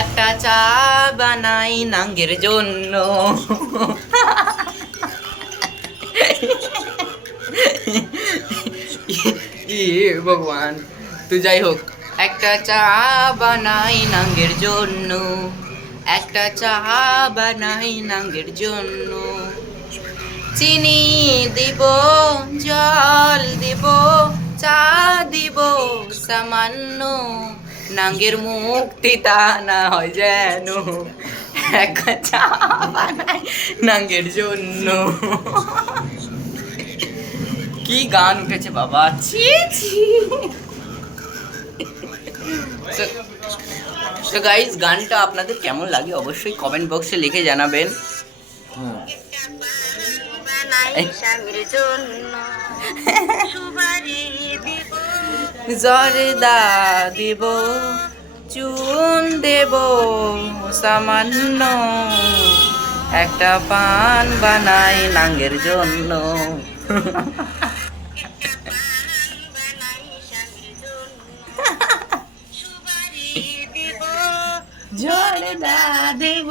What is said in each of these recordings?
একটা চা বানাই নাঙ্গের জন্য। ভগবান। তুই যাই হোক। একটা চা বানাই নাঙ্গের জন্য। একটা চা বানাই নাঙ্গের জন্য। চিনি দিব জল দিব চা দিব সামান্য নাঙ্গের মুক্তি তা না হয় যেন। এক চা বানাই নাঙ্গের জন্য। কি গান উঠেছে বাবা? ছি ছি। তো গাইজ গানটা আপনাদের কেমন লাগে অবশ্যই কমেন্ট বক্সে লিখে জানাবেন। বানাই জন্য জর্দা দিব চুন দেব সামান্য একটা পান বানাই নাঙ্গের জন্য। জর্দা দেব।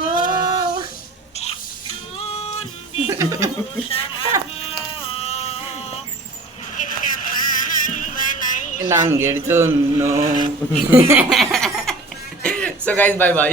নাঙ্গের জন্য। So guys bye bye